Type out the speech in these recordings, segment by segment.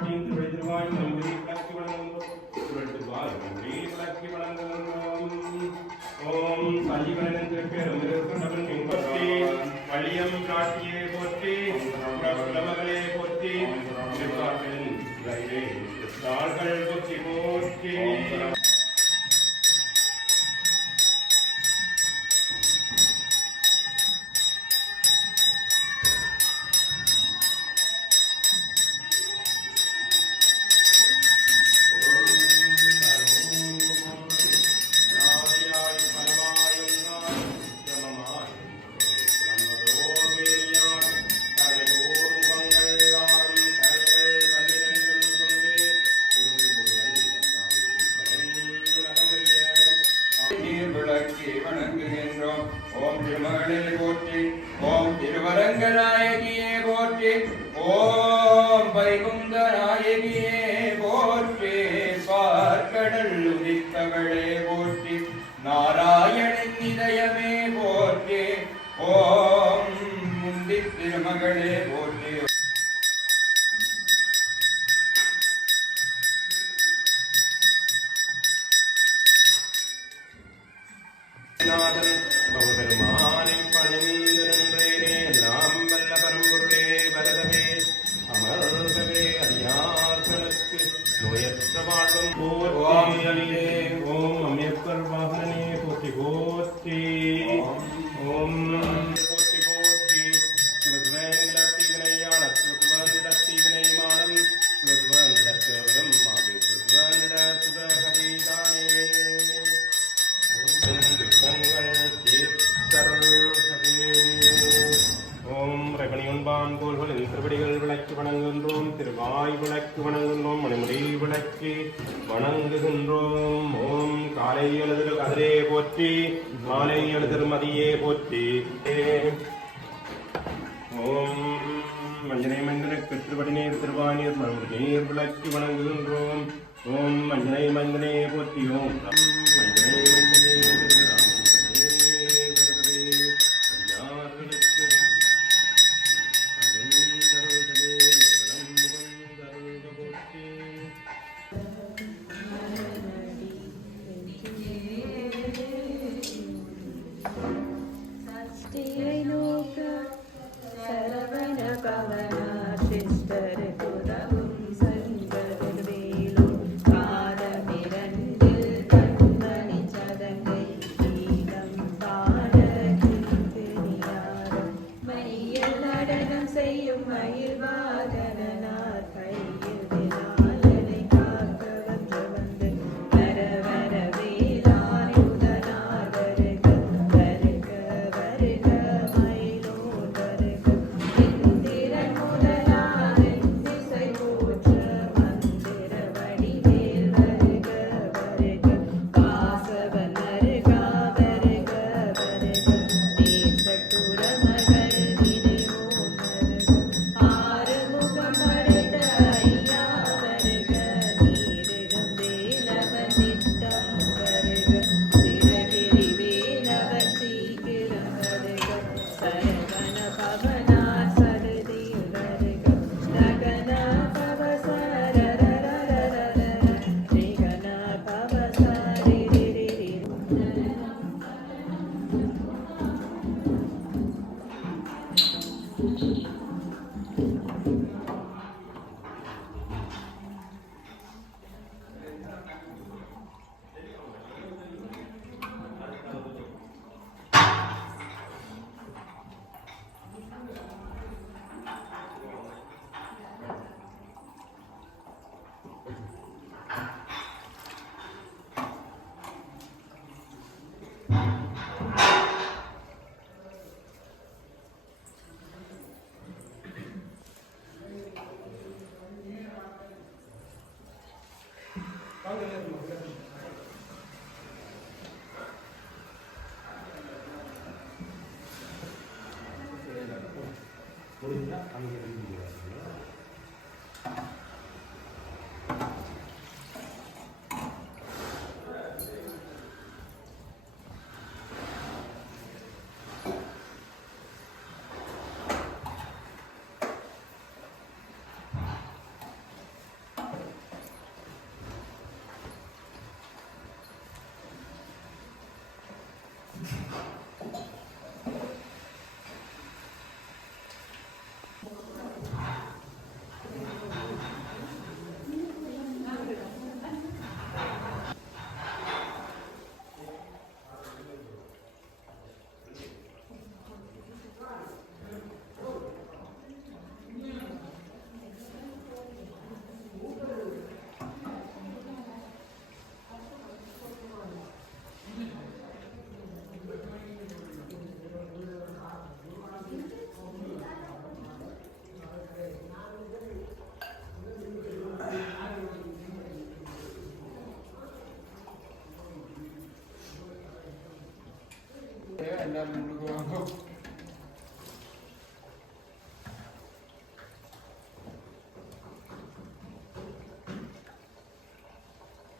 பிராட்டியின் திருவாய் மொழி விளக்கி வணங்குகின்றோம். திருவாய் மொழி விளக்கி வணங்குகின்றோம். ஓம் சஞ்சீவனன் திருப்பேரும் போற்றி, வலியம் பிராட்டியை போற்றி, பிரமகளே போற்றி, தாள்கள் போற்றி போற்றி. ஓம் திருமகளே போற்றி, ஓம் திருவரங்கநாயகியே போற்றி, ஓம் வைகுந்த நாயகியே போற்றி, பார்க்கடல் உதித்தவளே போற்றி, நாராயணன் இதயமே போற்றி, ஓம் முந்தி திருமகளே போற்றி. பவபெருமானை பணிந்து நின்றேனே, எல்லாம் வல்ல பரம்பொருளே வரதவே அமர்தவே, அடியார்களுக்கு நோயற்ற வாழ்வும் போற்றி. ஓம் அம்மையப்பர் வாகனனே போற்றி போற்றி. ஓம் போற்றி போற்றி. சிவசுவேந்திரத்தீவினையான சிவசுவேந்திரத்தீவினைமானம் சிவசுவேந்திரத்தேவரும் மாவே சிவசுவேந்திர சுதகதைதானே. ஓம் ரகணியொன்பான் கோள்களின் திருவடிகள் விளக்கி வணங்குகின்றோம். திருவாய் விளக்கி வணங்குகின்றோம். மணிமுடி விளக்கி வணங்குகின்றோம். ஓம் காலை எழுதிரு கதிரே போற்றி, மாலை எழுதிரு மதியே போற்றி. ஓம் மஞ்சனை மந்தனுக்கு திருவடிநீர் திருவானீர் மறுபடி நீர் விளக்கி வணங்குகின்றோம். ஓம் மஞ்சனை மந்தனே போற்றி. ஓம் மஞ்சனை மந்தனே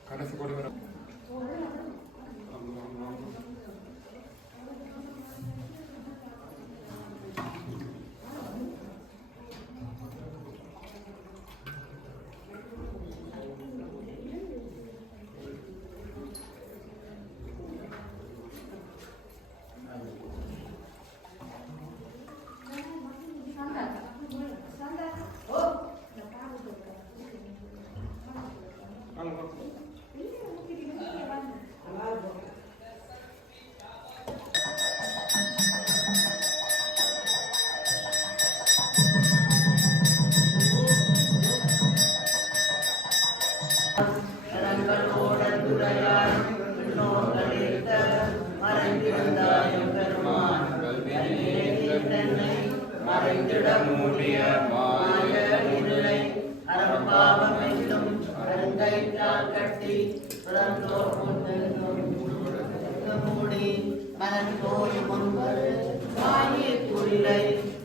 கடைசி கொடி வர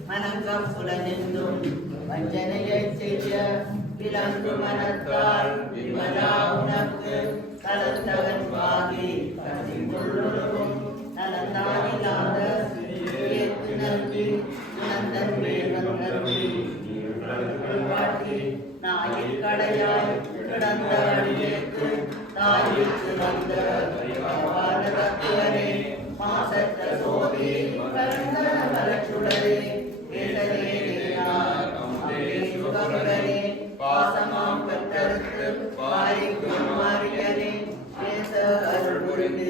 மனங்கம் புலனென்றும் வஞ்சனையை செய்ய விலங்கு மனத்தால் விமலா உனக்கு கலந்தவன் வாகி கசிந்துள்ளும் நலந்தானில்லாத நன்றி நந்தன் வேதி நாயில் கடையாய் கிடந்த அடியேற்கு தாயிற்கு வந்த பாரதத்தியரே மாசற்ற சோதி பரந்த மலச்சுடரே பாசமாம் பெற்றெடுத்து வாரிக்கும் மாறியனே பேச அருள் புரிந்து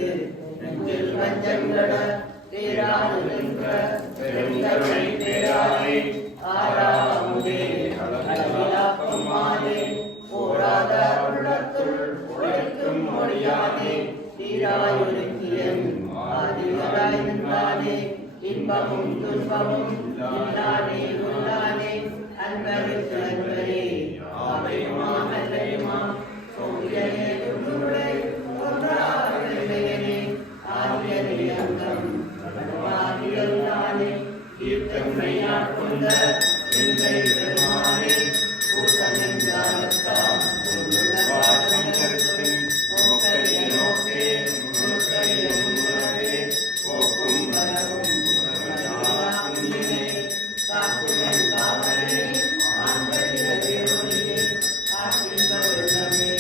நெஞ்சில் வஞ்சங்கட பேராது நின்ற பெருங்கருணை பேராதே ஆறாமுதே அழகிலாக்கும் மாதே போராத உள்ளத்துள் உழைக்கும் மொழியானே தீராயுருக்கியன் ஆதியராய் நின்றானே இன்பமும் துன்பமும் இல்லானே உள்ளானே அன்பருக்கு அன்பரே ஆவை மாமல்லையுமா சோதியனே துருளை ஒன்றாகலையனே ஆதியனே அங்கம் ஆதியல்லானே கீர்த்தன்மையாட்கொண்ட எந்தை பெருமானே கூட்டமின் ஞானத்தாம் சஞ்சரித்தும் நோக்கரிய நோக்கே நோக்கரிய முன்னரே போக்கும் வரவும் காக்குடன் காவலே ஆண்களிட தேவனிலே காக்கின்ற வெள்ளமே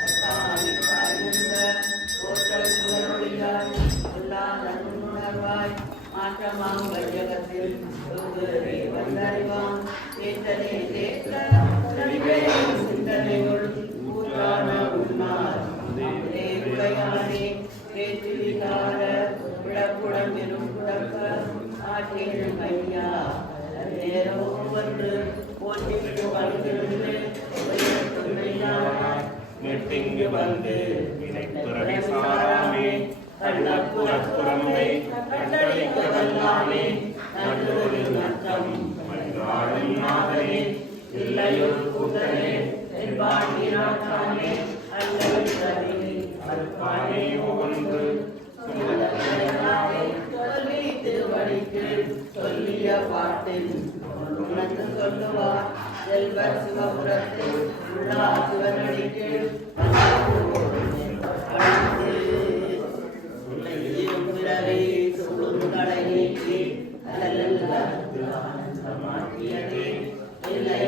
அத்தாமி காய்ந்த போற்றல் சுவருடையாய் சொல்லாத நுண்ணுணர்வாய் மாற்றமாம் வையகத்தில் வந்தறிவான் தேற்றனே தேற்ற சிந்தனையுள் ஊற்றான உன்னார் அமுதே உடையானே பேச்சு விகார விளக்குடம் எனும் குடக்க ஆற்றில் மையா நேரோ ஒன்று போட்டிக்கு வந்திருந்து நெட்டிங்கு வந்து வினைத்துறவி சாராமே கள்ளப்புறப்புறமை கண்டளிக்க வல்லாமே நடுவில் நட்டம் மன்றாடும் நாதனே இல்லையுள் கூத்தனே என்பாண்டினாத்தானே அல்லது கதினி அற்பானே ஒன்று சொல்லி திருவடிக்கு சொல்லிய பாட்டில் உனக்கு சொல்லுவார் செல்வர் சிவபுரத்தில் உள்ளா சிவனடிக்கு பிறவை சுழுந்தடை நீக்கி மாற்றியதே இல்லை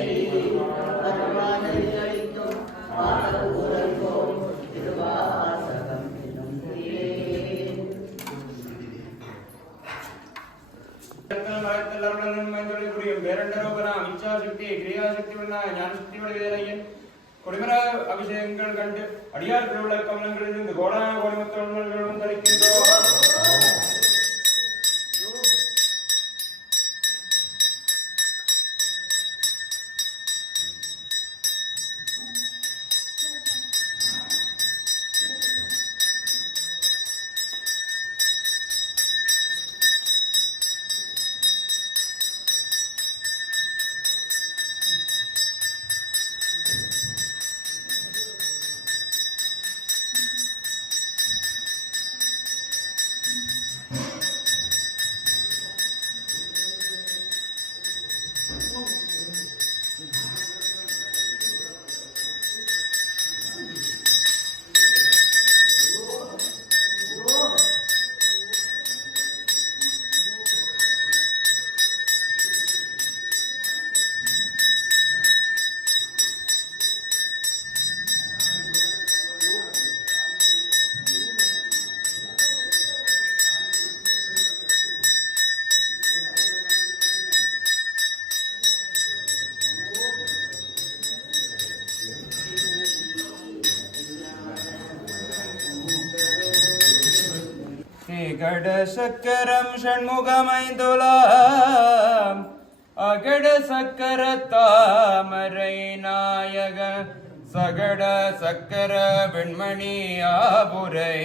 வருமானது அளிக்கும் பாதபூரங்கோம் திருவாசகம் என்னும் கொடிமர அபிஷேகங்கள் கண்டு அடியார் திருவிழா கமலங்களில் இந்த கோடான கோடி மக்களும் தரிக்கின்றோம். விகட சக்கரம் ஷண்முகமைந்துலாம் அகட சக்கர தாமரை நாயக சகட சக்கர வெண்மணி ஆபுரை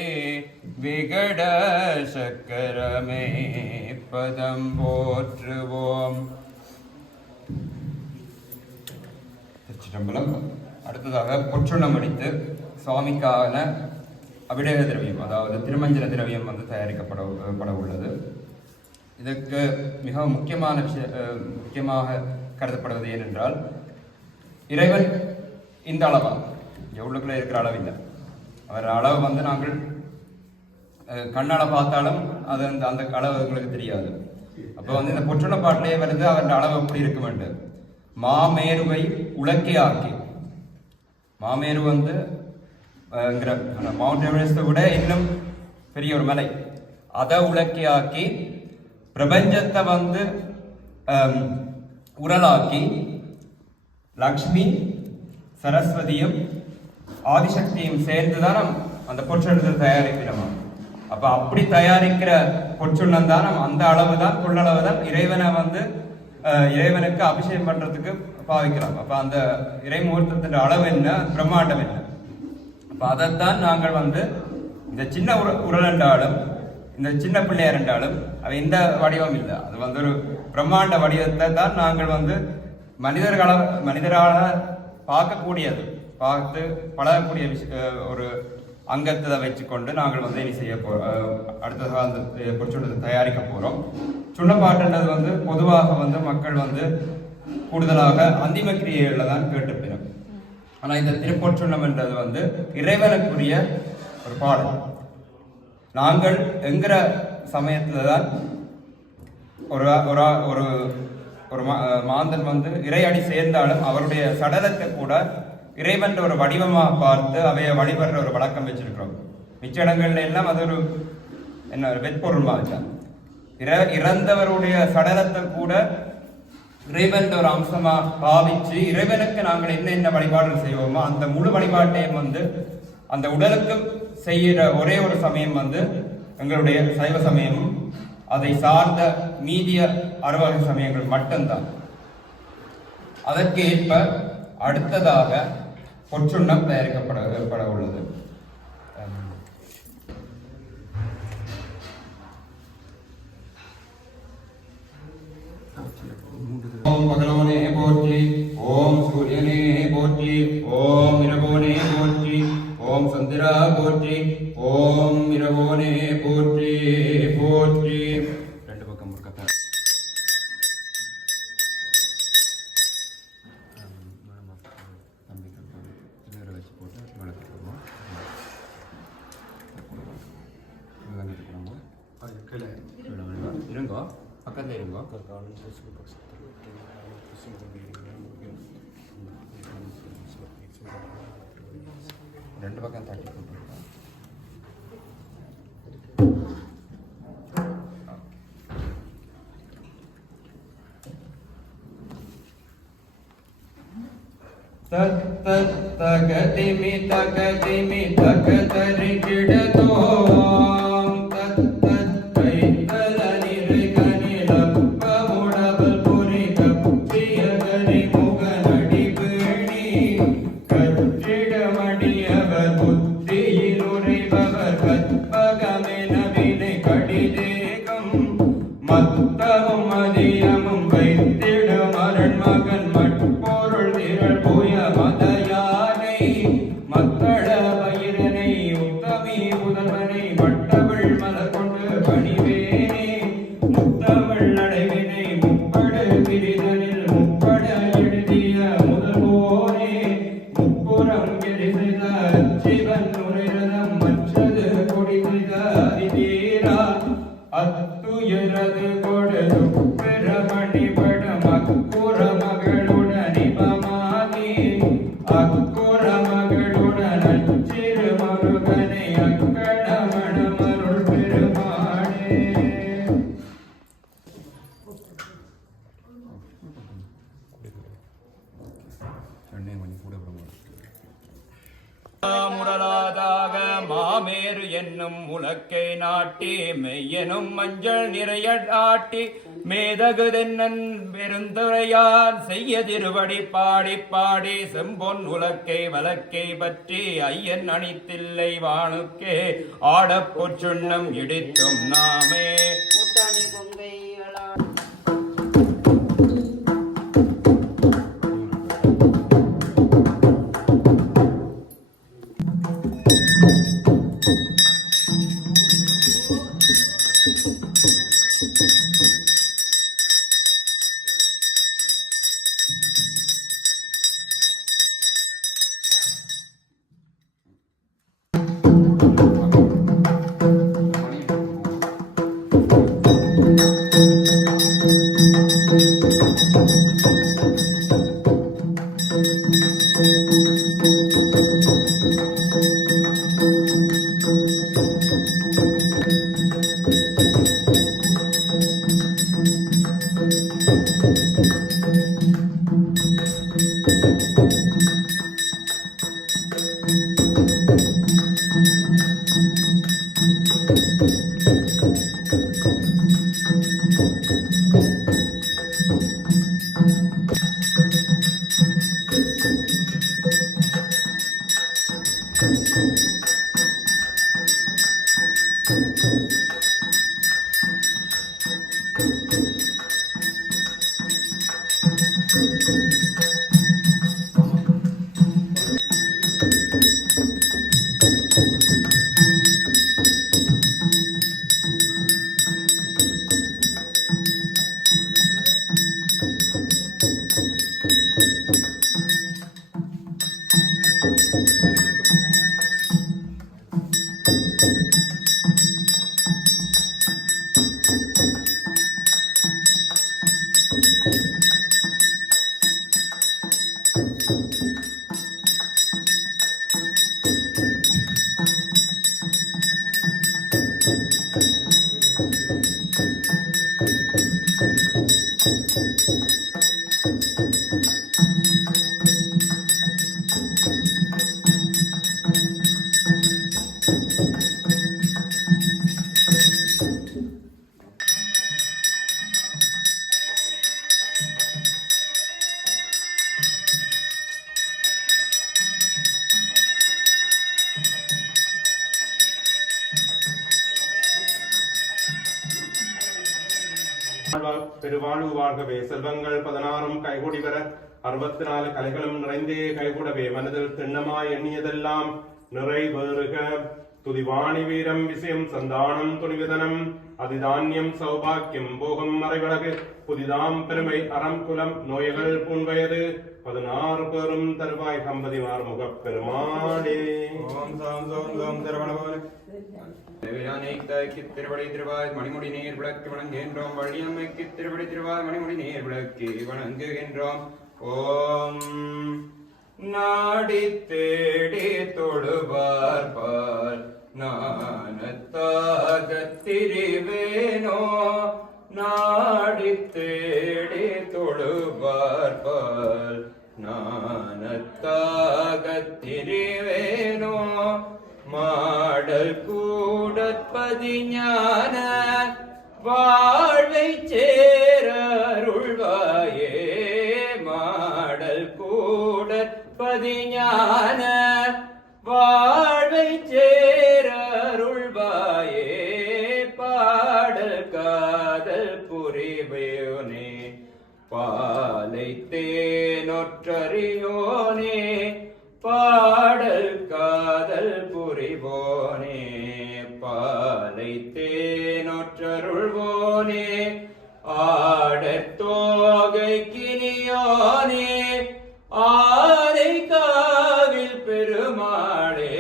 விகட சக்கரமே பதம் போற்றுவோம். திருச்சிற்றம்பலம். அடுத்ததாக பொற்றுணம் அடித்து சுவாமிக்கான அபிடேக திரவியம், அதாவது திருமஞ்சன திரவியம் தயாரிக்கப்பட உள்ளது. இதற்கு மிக முக்கியமாக கருதப்படுவது ஏனென்றால், இறைவன் இந்த அளவா எவ்வளவுக்குள்ள இருக்கிற அளவில்லை. அவர் அளவு நாங்கள் கண்ணால பார்த்தாலும் அது அந்த அளவு எங்களுக்கு தெரியாது. அப்போ இந்த பொற்றுண பாட்டிலே வருது அவருடைய அளவு எப்படி இருக்க வேண்டும். மாமேருவை உலக்கே ஆக்கி, மாமேரு மவுண்ட் எவரெஸ்ட்டை விட இன்னும் பெரிய ஒரு மலை, அதை உலக்கே ஆக்கி பிரபஞ்சத்தை உரலாக்கி லக்ஷ்மி சரஸ்வதியும் ஆதிசக்தியும் சேர்ந்துதான் அந்த பொற்றுணத்தை தயாரிக்கிறோம். அப்ப அப்படி தயாரிக்கிற பொற்றுண்ணம் தான் அந்த அளவு தான் கொள்ளளவு தான் இறைவனுக்கு அபிஷேகம் பண்றதுக்கு பாவிக்கிறோம். அப்ப அந்த இறை முகூர்த்தத்தின் அளவு என்ன, பிரம்மாண்டம் என்ன. அப்ப அதைத்தான் நாங்கள் இந்த சின்ன உரல் என்றாலும் இந்த சின்ன பிள்ளையார் என்றாலும் அவை இந்த வடிவம் இல்லை. அது ஒரு பிரம்மாண்ட வடிவத்தை தான் நாங்கள் மனிதரால பார்க்கக்கூடியது, பார்த்து பழகக்கூடிய ஒரு அங்கத்தை வச்சுக்கொண்டு நாங்கள் இனி செய்ய அடுத்ததாக அந்த பொற்சுண்ணத்தை தயாரிக்க போகிறோம். சுண்ணப்பாட்டுன்றது பொதுவாக மக்கள் கூடுதலாக அந்திம கிரியைகளில் தான் கேட்டுப்பிடும். ஆனால் இந்த திருப்பொற்றுண்ணம் என்றது இறைவனுக்குரிய ஒரு பாடல். நாங்கள் என்கிற சமயத்தில் தான் ஒரு ஒரு ஒரு மாந்தன் இறையடி சேர்ந்தாலும் அவருடைய சடலத்தை கூட இறைவன் ஒரு வடிவமாக பார்த்து அவையை வழிபடுற ஒரு வழக்கம் வச்சிருக்கிறோம். மிச்ச இடங்கள்ல எல்லாம் அது ஒரு வெற்பொருள் மாதிரி. இறந்தவருடைய சடலத்தை கூட இறைவன் ஒரு அம்சமா பாவிச்சு இறைவனுக்கு நாங்கள் என்ன வழிபாடுகள் செய்வோமோ அந்த முழு வழிபாட்டையும் அந்த உடலுக்கு செய்கிற ஒரே ஒரு சமயம் எங்களுடைய சைவ சமயமும் அதை சார்ந்த மீதிய அறுவகை சமயங்கள் மட்டும்தான். அதற்கு ஏற்ப அடுத்ததாக பொற்றுண்ணம் தயாரிக்கப்பட உள்ளது. ஓம் பகலோனே போற்றி, ஓம் சூரியனே போற்றி, ஓம் இரவோனே போற்றி, ஓம் சந்திரா போற்றி, ஓம் இரவோனே போற்றி போற்றி. ரெண்டு பக்கம் ஒரு கதை. வச்சு போட்டு வளர்த்துக்கணும். இருங்கோ, பக்கத்தில் இருங்கோ. ரெண்டு பக்கம் தட்டி போட்டுருக்கோம். தகதிமி தகதிமி தகதரி கிடதோ முரலாதாக மாமேறு என்னும் உலக்கை நாட்டி மெய்யெனும் மஞ்சள் நிறைய ஆட்டி மேதகுதென்னன் பெருந்துரையான் செய்ய திருவடி பாடி பாடி செம்பொன் உலக்கை வலக்கை பற்றி ஐயன் அணித்தில்லை வானுக்கே ஆடப்பொற் சுண்ணம் இடித்தும் நாமே முத்தாணி பொங்கைகளா பெருவாழ்வு வாழ்கவே செல்வங்கள் 16 கைகூடி வர 64 கலைகளும் நிறைந்தே கைகூடவே மனதில் திண்ணமாய் எண்ணியதெல்லாம் நிறைவேறுக துதிவாணி வீரம் விஷயம் சந்தானம் துணிவிதனம் அதிதானியம் சௌபாக்கியம் போகம் மறைவழகு புதிதாம் பெருமை அறம் குலம் நோய்கள் பூண்வயது 16 பேரும் தருவாய் கம்பதிமார் முகப் பெருமாடே ஓம் சாம் சோம் சோம் தரவணபவன தேவயானைக்கு திருவடி திருவாய் மணிமுடி நீர் விளக்கு வணங்குகின்றோம் வள்ளியம்மைக்கு திருவடி திருவாய் மணிமுடி நீர் விளக்கு வணங்குகின்றோம் ஓம் நாடி தேடி தொழுவார் பால் நானத்தாக திரிவேனோ நாடி தேடி தொழுவார் பால் நானத்தாக திரிவேனோ மாடல் கூடற்பதி ஞான வாழ்வை சேரருள்வாயே மாடல் கூடற்பதி ஞான வாழ்வை சேரருள்வாயே பாடல் காதல் புரிவேனே பாலை தேனொற்றறியோனே பாடல் காதல் புரிவோனே பாலை தேனொற்றருள்வோனே ஆடத் தோகை கினியோனே ஆரை காவில் பெருமாளே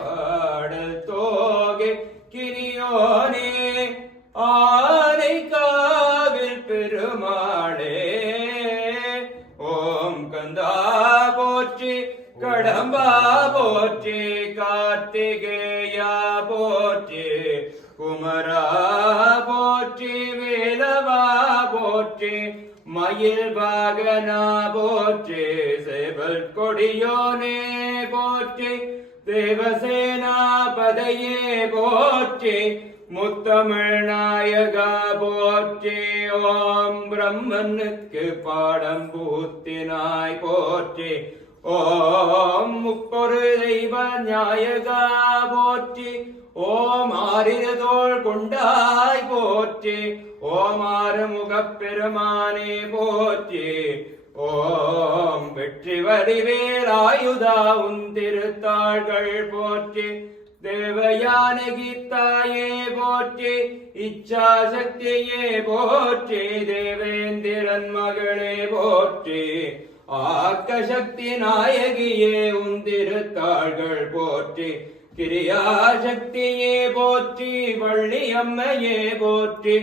பாடல் தோகை கினியோனே ஆரை காவில் பெருமாளே ஓம் கந்தா போற்றி கடம்பா போற்றி கார்த்திகேயா போற்றி குமரா போற்றி வேலவா போற்றி மயில் வாகனா போற்றி சேவல் கொடியோனே போற்றி தேவசேனாபதையே போற்றி, முத்தமிழ் நாயகா போற்றி. ஓம் பிரம்மனுக்கு பாடம் பூத்தினாய் போற்றி. ஓம் முப்பொரு தெய்வ நாயகா போற்றி. ஓம் ஆரிரதோள் கொண்டாய் போற்றி. ஓம் ஆறுமுகப் பெருமானே போற்றி. ஓம் வெற்றி வடிவேலாயுதா உன் திருத்தாள்கள் போற்றி. தேவயானகி தாயே போற்றி. இச்சா சக்தியே போற்றி. தேவேந்திரன் மகளே போற்றி. ஆக்க சக்தி நாயகியே உன் திருத்தாள்கள் போற்றி. கிரியா சக்தியே போற்றி. வள்ளி அம்மையே போற்றி.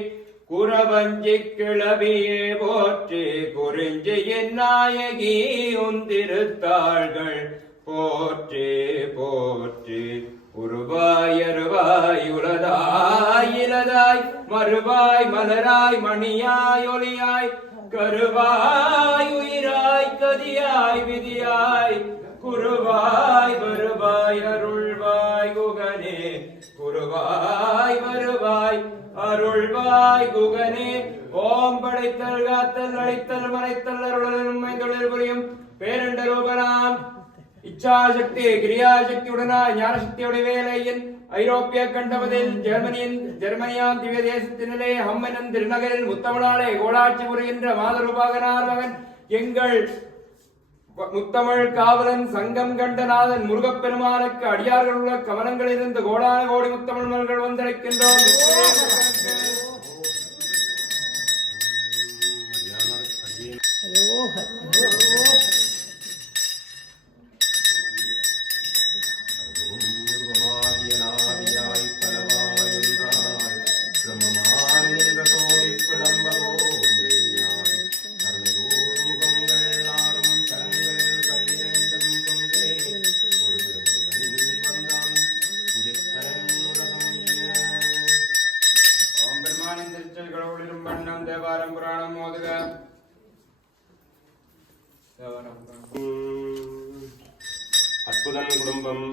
குரவஞ்சி கிளவியே போற்றி. குறிஞ்சியின் நாயகி உன் திருத்தாள்கள் போற்றி போற்றி. உருவாய் அருவாய் உலதாய் இலதாய் மறுவாய் மலராய் மணியாய் ஒளியாய் கருவாய் உயிராய் கதியாய் விதியாய் குருவாய் வருவாய் அருள்வாய் குகனே. குருவாய் வருவாய் அருள்வாய் குகனே. ஓம் படைத்தல் காத்தல் அழைத்தல் மறைத்தல் அருளலும் மைந்தொழில் புரியும் பேரண்ட ரூபனாம் இச்சாசக்தி கிரியாசக்தியுடனாய் ஞானசக்தியுடைய வேலையின் ஐரோப்பிய கண்டபதில் ஜெர்மனியாம் திவ்ய தேசத்தினிலே ஹம்மனன் திருநகரில் முத்தமிழாலே கோலாட்சி புரிகின்ற மாதரூபாகனார் மகன் எங்கள் முத்தமிழ் காவலன் சங்கம் கண்டநாதன் முருகப்பெருமானுக்கு அடியார்கள் உள்ள கவனங்களில் இருந்து கோடான கோடி முத்தமிழ் மலர்கள் வந்திருக்கின்றோம். அற்புதன் குடும்பம்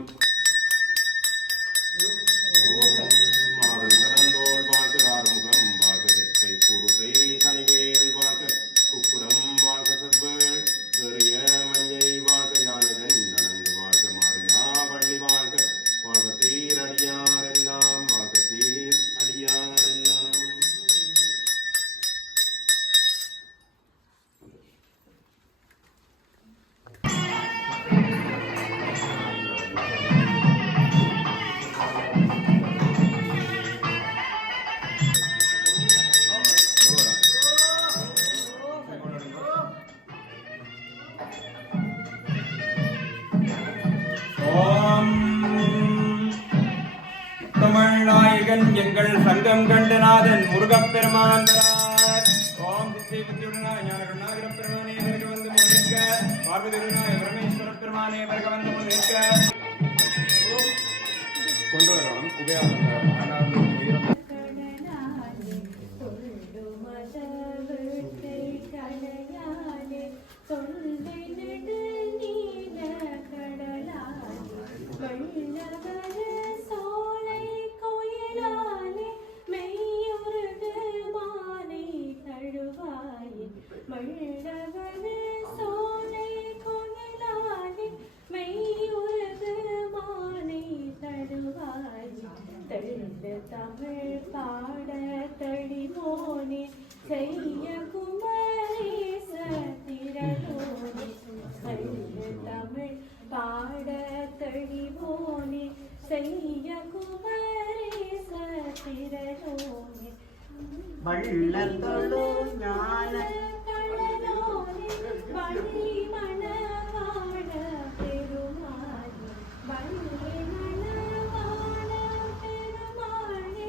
மாறும் கடந்தோள் வாழ்க. ஆறுமுகம் வாழ்க. வெட்டை குருசை தனிவேல் வாழ்க. குக்குடம் வாழ்க. செவ்வேள் பெரிய மஞ்சை வாழ்க. யானைதன் நனந்து வாழ்க. மாறினா வள்ளி வாழ்க. வாழ்க சீர் அடியார் எல்லாம். வாழ்க சீர் அடியார் எல்லாம். தமிழ்நாயகன் எங்கள் சங்கம் கண்டநாதன் முருகப்பெருமான். ஓம் சித்தி புத்தியுடனாய் ஞானகண்ணாகிர பெருமானே வருக வந்து முன்னிற்க. பார்வதியுடனாய் பரமேஸ்வர பெருமானே வருக வந்து முன்னிற்க. கொண்டு வரணும் உபயோகம் தமிழ் பாட தடிமோனே செய்ய குமரேச திரளோனே. தமிழ் பாட தடிமோனே செய்ய குமரேச திரளோனே. வள்ளத்தொழு ஞான கடலோனே வள்ளி மணவாள பெருமானே. வள்ளி மணவாள பெருமானே.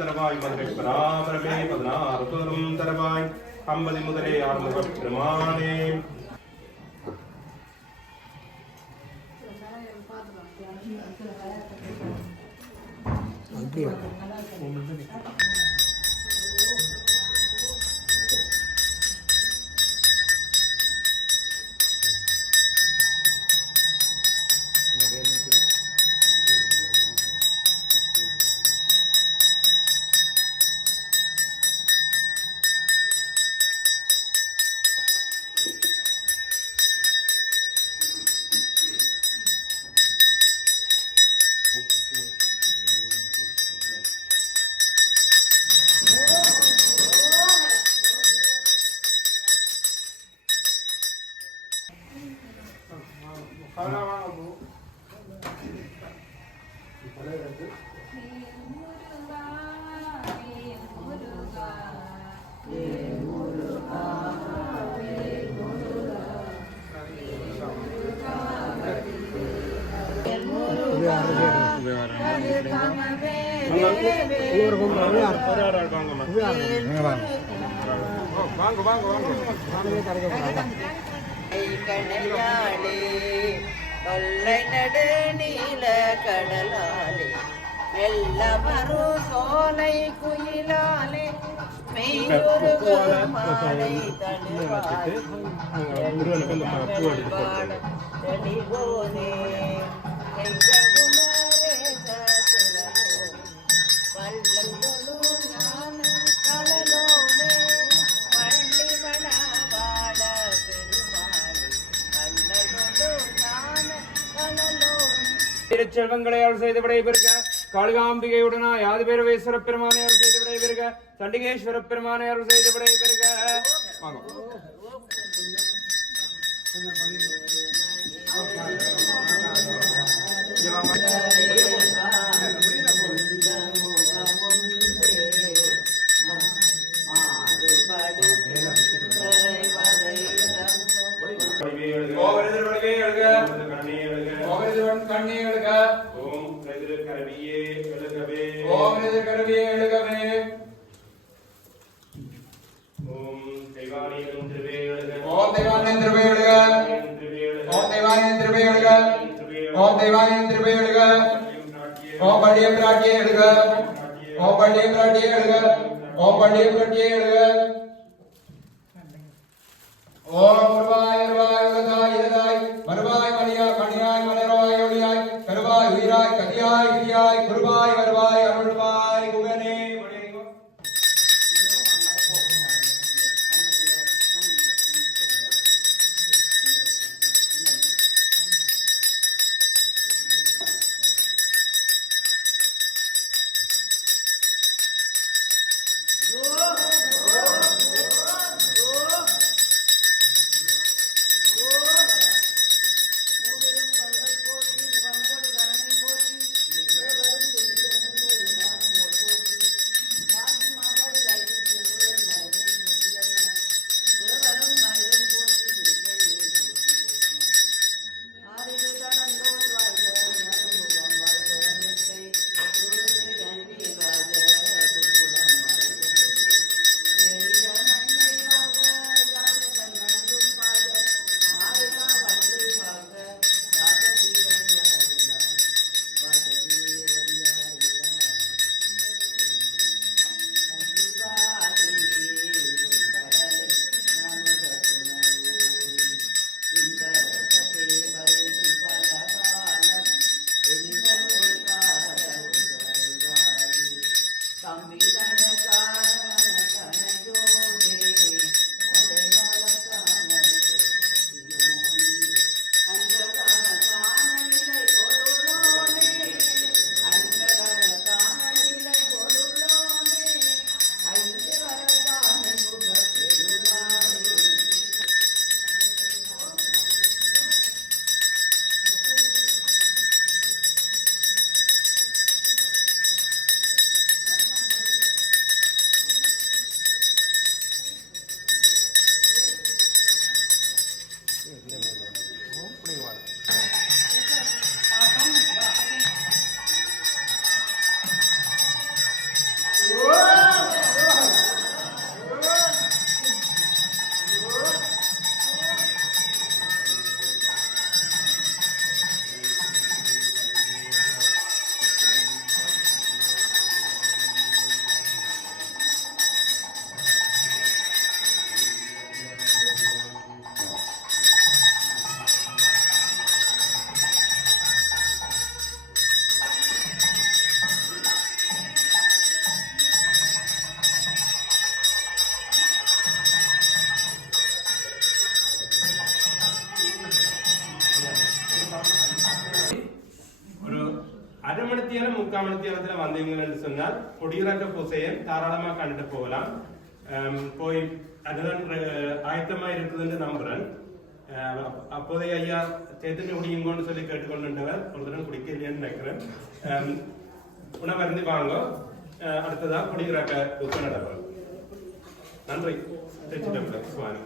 தரவாய் மதுரை பராபரமே 16 தோறும் தரவாய் 50 முதலே ஆறுமுக பெருமானே கொல்லை நடு நீல கடலாலே வெள்ளமரு சோலை குயிலாலே மெய்யொரு மாலை தடுவாய் தெளிவோனே செல்வங்களை அருள் செய்து விடைபெறுக. காளிகாம்பிகையுடனா யாது பேரவேஸ்வர பெருமானை அருள் செய்து விடைபெறுக. சண்டிகேஸ்வர பெருமானை அருள் செய்து விடைபெறுக. வாங்க. கண்ணே எழுக ஓம் கண்ணே எழுக ஓம் எதிர கரவியே எழுகவே ஓம் எதிர் கருவியே எழுகவே ஓம் தெய்வானியம் திருவே எழுக ஓம் தெய்வானியம் திருவே எழுக ஓம் தெய்வானியம் திருவே எழுக ஓம் தெய்வானியம் திருவே எழுக ஓம் பள்ளியம் பிராட்டியே எழுக ஓம் பள்ளியம் பிராட்டியே எழுக ஓம் பள்ளியம் பிராட்டியே எழுக ஓம் உருவாய் உருவாய் உலகாய் இதழாய் மறுவாய் மணியாய் மணியாய் மலர்வாய் ஒளியாய் கருவாய் உயிராய் கதியாய் கிரியாய் குருவாய் வருவாய் அருள்வாய் குகனே அரைமணித்தியாலும் 3/4 மணித்தியாலத்துல வந்தீங்கன்னு சொன்னால் கொடியிறக்க பூசையை தாராளமா கண்டுட்டு போகலாம். போய் அதுதான் ஆயத்தமா இருக்குதுன்னு நம்புறேன். அப்போதைய ஐயா தேத்தனை குடியுங்கன்னு சொல்லி கேட்டுக்கொண்டுவர் ஒரு தினம் குடிக்க இல்லையான்னு நினைக்கிறேன். உணவருந்து வாங்க. அடுத்ததாக கொடியிறக்க பூசை நடக்கும். நன்றி. சுவாமி.